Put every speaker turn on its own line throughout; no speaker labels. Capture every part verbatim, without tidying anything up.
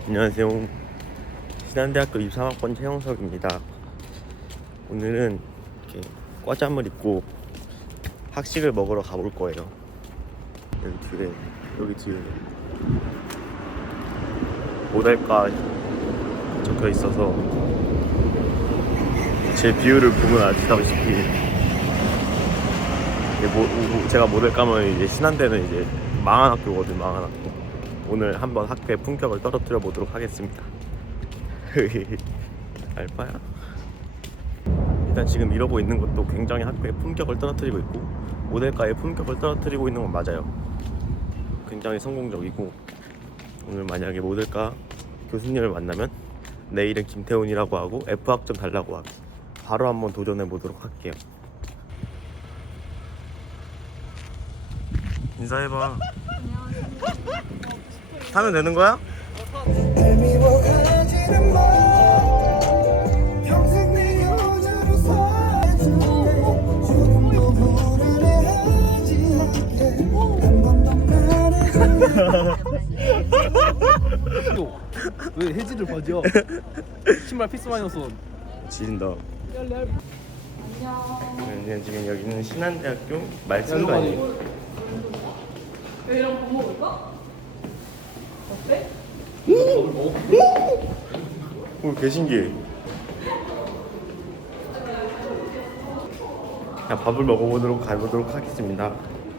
안녕하세요. 신한대학교 이십삼 학번 최영석입니다. 오늘은 이렇게 과잠을 입고 학식을 먹으러 가볼 거예요. 여기 뒤에, 여기 뒤에 모델과 적혀 있어서 제 비율을 보면 아시다시피 제가 모델과면 이제 신한대는 이제 망한 학교거든, 망한 학교. 오늘 한번 학교의 품격을 떨어뜨려 보도록 하겠습니다. 알바야? 일단 지금 이러고 있는 것도 굉장히 학교의 품격을 떨어뜨리고 있고 모델과의 품격을 떨어뜨리고 있는 건 맞아요. 굉장히 성공적이고, 오늘 만약에 모델과 교수님을 만나면 내 이름 김태훈이라고 하고 F학점 달라고 하고 바로 한번 도전해 보도록 할게요. 인사해봐. 타면 되는 거야?
왜 해지를 봐줘? 신발 피스 마이너스
지린다.
안녕.
네, 지금 여기는 신한대학교 말씀관이에요.
얘랑 밥 먹을까? 어때?
오, 개신기해. 자, 밥을 먹어보도록 가보도록 하겠습니다.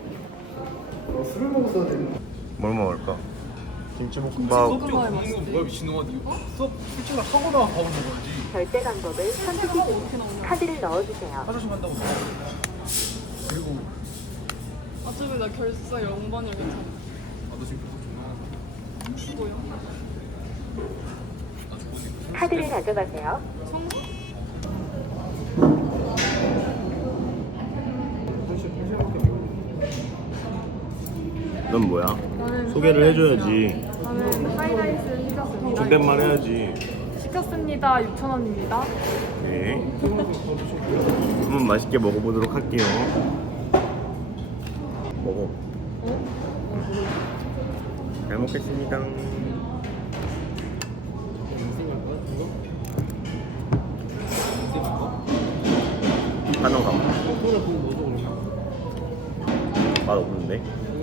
술을 먹었어야 되는.
뭘 먹을까? 김치볶음밥.
볶음밥이 맛있지.
뭐야 미친놈아, 이거 수업 술집을 하고 나와 밥을 먹어야지.
결제 방법을 선택해 주세요. 카드를 넣어주세요.
화장실 간다고. 그리고
어차피 나 결사 영반이라 괜찮아.
아너 지금 계속
뭐야?
카드를 가져가세요.
성공?
넌 뭐야?
나는
소개를 해줘야지.
나는 하이라이스 시켰습니다.
존댓말 해야지.
시켰습니다. 육천 원입니다.
네. 한번 맛있게 먹어보도록 할게요. 먹어.
어?
잘 먹겠습니다. 한원 감.
소를 보고 뭐죠 그러면?
맛 없는데?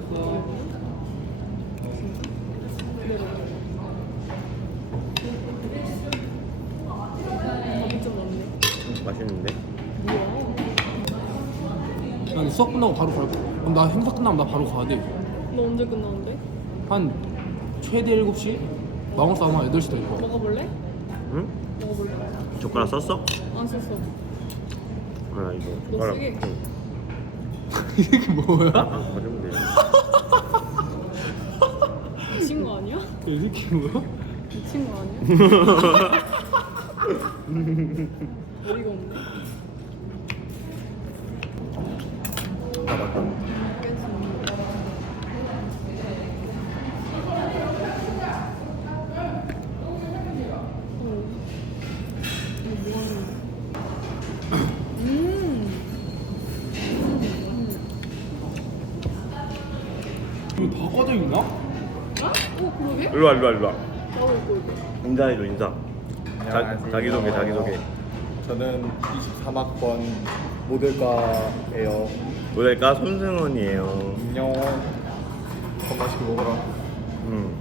여기 좀 넣네.
맛있는데?
난 수업 끝나고 바로 갈 거야. 그럼 나 행사 끝나면 나 바로 가야 돼.
너 언제 끝나는데?
한 최대 일곱 시? 마감사 아마 여덟 시 될 거야.
먹어볼래?
응?
먹어볼래?
젓가락 썼어?
안 썼어.
아, 이거
너
젓가락.
쓰게?
응.
이게 뭐야?
아, 가져면 돼.
미친 거 아니야?
이 새끼 뭐야?
미친 거 아니야? 어이가 없네.
아, 맞다.
이거 다 꺼져 있나?
어? 그러게?
일로와, 일로와, 일로와.
나도 이거 이거.
인사해줘, 인사. 자,
안녕하세요.
자기소개, 자기소개.
저는 이십삼 학번 모델과예요.
모델과 손승원이에요.
안녕. 밥 맛있게 먹어라.
음.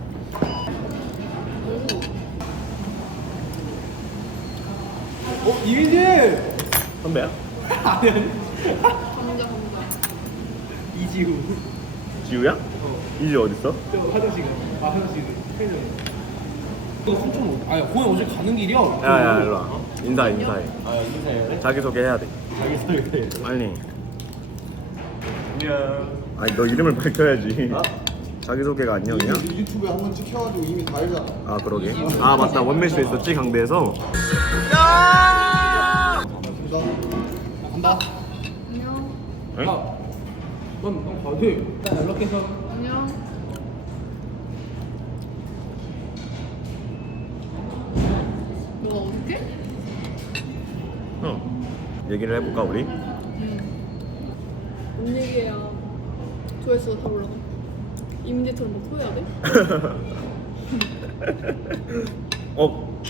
어? 이민지!
선배야?
아니 아니.
감자 감자.
이지우.
지우야? 이지 어딨어?
저 화장실 가. 아 화장실. 편의점. 너 순천 어디? 아니 거기 어제 가는 길이야.
야야, 일로와. 인사, 인사해.
아 인사해요.
자기소개 해야 돼.
자기 소개.
빨리.
안녕.
아니, 너 이름을 밝혀야지. 자기소개가 안녕이야?
유튜브에 한번 찍혀가지고 이미 다 알잖아.
아, 그러게. 아, 맞다. 원맨쇼 있었지, 강대에서.
감사합니다. 간다.
안녕.
응?
아, 넌, 넌 가야 돼. 나 연락해서.
안녕. 너 어떻게?
어. 얘기를 해볼까, 우리?
뭔 얘기해야 조회수가 다 올라가? 이민재처럼 막 토해야 돼?
어.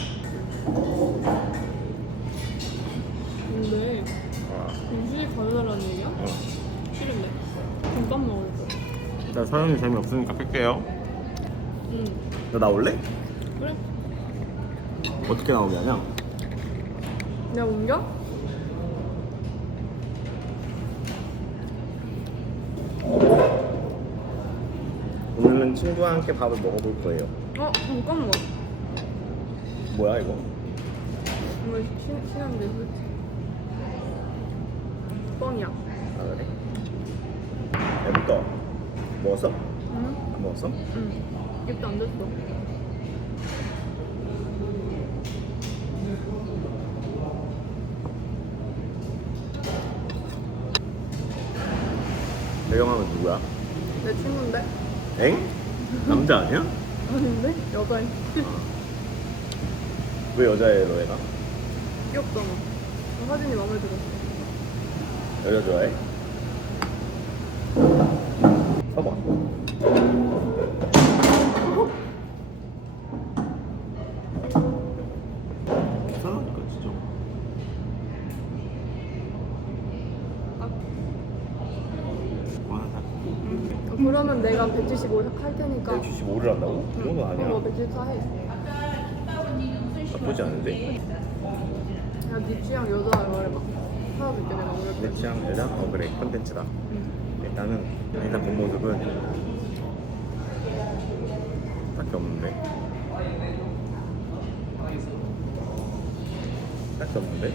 근데 음식 가져달라는 얘기야?
어.
싫은데. 김밥 먹을 거.
나 서현이 재미없으니까 끌게요.
응.
너 나올래?
그래.
어떻게 나오냐면
내가 옮겨?
오늘은 친구와 함께 밥을 먹어볼 거예요.
어 잠깐만.
뭐야 이거?
오늘 쉬, 쉬는데 솔직히. 뻥이야.
아 그래? 애부터 먹었어?
응?
안 먹었어?
응. 입도 안 됐어.
배경하면 누구야?
내 친구인데?
엥? 남자 아니야?
아닌데? 여자인.
왜 여자예요 너애가?
귀엽잖아. 그 사진이 마음에 들었어.
여자 좋아해? 서봐. 이상하니까 진짜. 와나
어, 그러면 내가 백칠십오 할 테니까.
백칠십오를 한다고? 그 정도는 아니야.
너 백칠십사 해.
나쁘지 않은데?
야, 네 취향 여자 말해봐. 찾아줄게 내가 오늘.
내 취향 여자? 어 그래 컨텐츠다.
응.
일단은 일단 본 모습은 딱히 없는데 딱히 없는데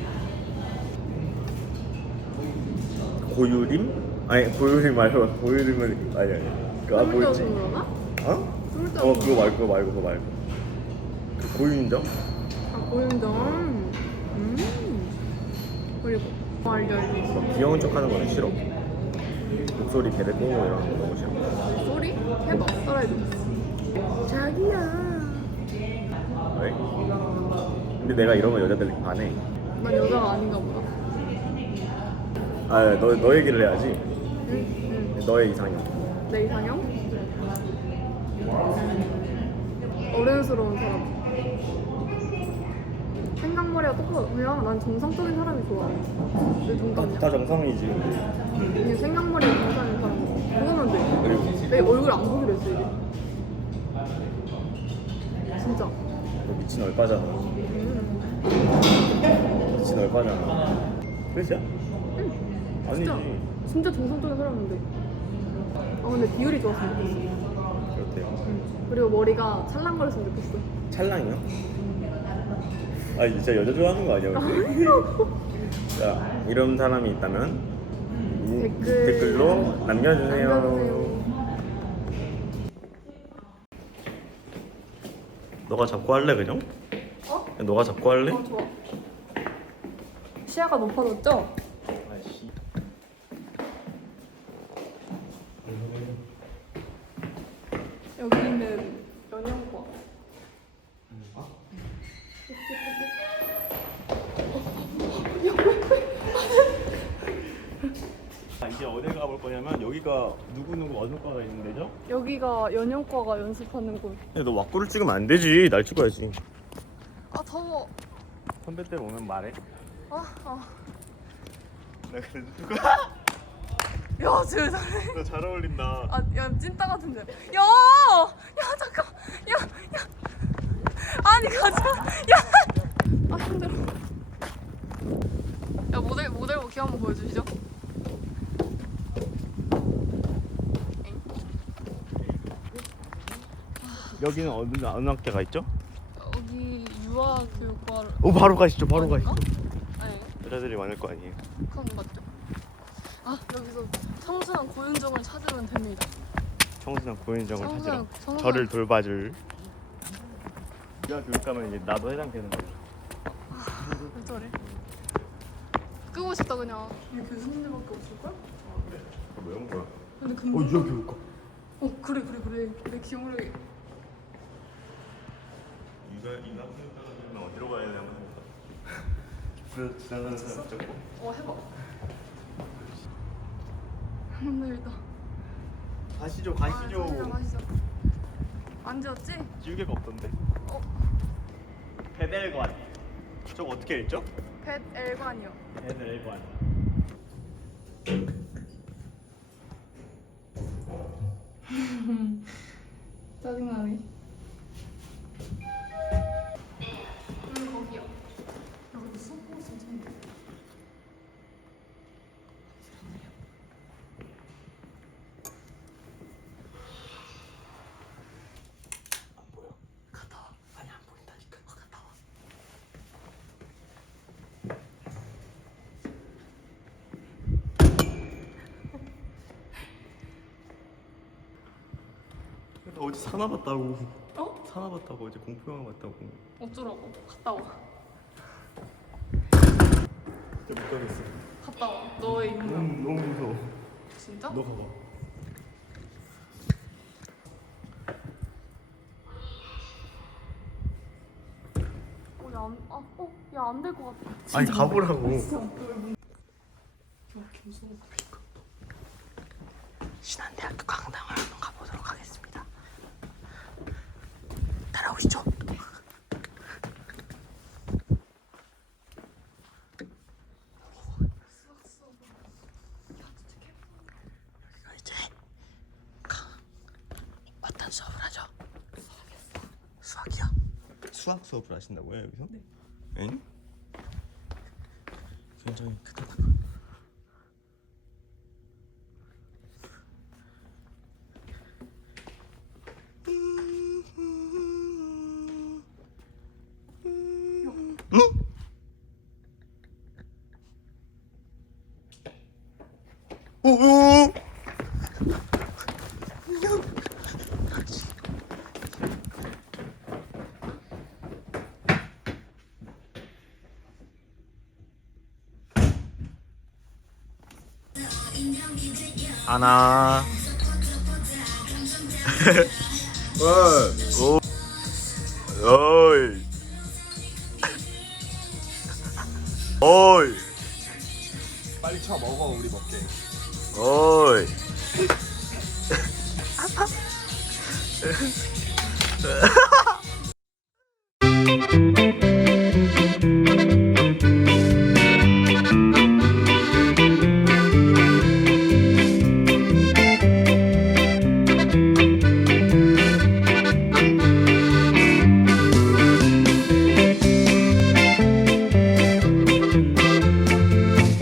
고유림? 아니 고유림 말고 고유림은 아니 아니 그아 뭐였지?
스물다섯으로나?
어?
스물다섯.
어 그거 말고 그거 말고 그거 말고 그 고유인정?
아 고윤정. 음. 그리고 어, 알죠 알죠.
막 귀여운 척하는 거는 싫어. 목소리 배를 꼬고 이러는 거 너무 싫어.
소리? 해봐. 따라해줘. 자기야.
왜? 근데 내가 이러면 여자들이 반해.
난 여자가 아닌가 보다.
아, 너, 너 얘기를 해야지.
응?
너의 이상형.
응. 내 이상형? 어른스러운 사람. 생각머리가 똑똑하다. 그냥 난 정상적인 사람이 좋아. 내 동감이야.
다 정상이지.
그냥 생각머리가 정상인 사람. 그거면 돼.
그리고
내 얼굴 안 보기로 했어 이제. 진짜.
너 미친 얼빠잖아.
음.
미친 얼빠잖아. 그렇지?
응.
아니지.
진짜. 진짜 정상적인 사람인데. 아 근데 비율이 좋았으면 좋겠어.
그렇대요.
그리고 머리가 찰랑거렸으면 좋겠어.
찰랑이요? 아 진짜 여자 좋아하는 거 아니야 근데? 자 이런 사람이 있다면 이
댓글-
댓글로 남겨주세요.
남겨주세요.
너가 잡고 할래 그냥?
어?
너가 잡고 할래?
어 좋아. 시야가 높아졌죠?
아이씨.
여기는 연영과.
아, 이제 어딜 가볼 거냐면 여기가 누구누구 어느 과가 있는 데죠?
여기가 연영과가 연습하는 곳.
근데 너 왁구를 찍으면 안 되지. 날 찍어야지.
아 더워.
선배 때 오면 말해.
아 아.
나 그래도 누가?
야 세상에.
너 잘 어울린다.
아, 야, 찐따 같은데. 야! 야, 잠깐. 야, 야. 아니, 가지 마. 야! 아, 힘들어. 야, 모델, 모델 복귀 한번 보여주시죠. 에잉.
여기는 어느 어느 학교가 있죠?
여기 유아교육과를.
오 바로 가시죠. 바로
아닌가?
가시죠.
아니,
여자들이 많을 거 아니에요.
그건 맞죠. 아, 여기서 청순한 고윤정을 찾으면 됩니다.
청순한 고인정을
청순한-
찾으러
청순한-
저를 돌봐줄. 야 교육 가면 이제 나도 해당되는 거지.
왜 저래? 끄고 싶다, 그냥. 이 교수님들밖에 없을걸?
왜 온 거야?
근데
어
금방.
유아 교육과.
어 그래 그래 그래 내 기억으로
유아 유아 교육과는 어디로 가야 되나 한번 해볼까? 그래서 지나가는 사람 잡고.
어 해봐 힘들다
가시죠
아, 가시죠 가시죠 안 지웠지?
지우개가 없던데. 베델관. 저거 어떻게 읽죠?
벳엘관이요.
베델관.
짜증나네. 응, 거기요. 야, 근데 수업 진짜 힘들어.
나 어제 사나 봤다고.
어?
사나 봤다고 어제 공포 영화 봤다고.
어쩌라고? 갔다 와.
진짜 못 가겠어.
갔다 와. 너의 임무.
너무 너무 무서워.
진짜?
너 가봐.
어, 야, 안, 아, 어, 야, 안 될 것 같아.
아니 가보라고.
신한대학교 강당을 한번 가보도록 하겠습니다. 따라오시죠. 여기가 이제 강 어떤 수업을 하죠? 수학이요.
수학 수업을 하신다고요 여기서? 네. 엥? 굉장히 크다. 응? 오, 오. 아나. 오. 어이. 어이.
빨리 쳐 먹어 우리 먹게.
어이.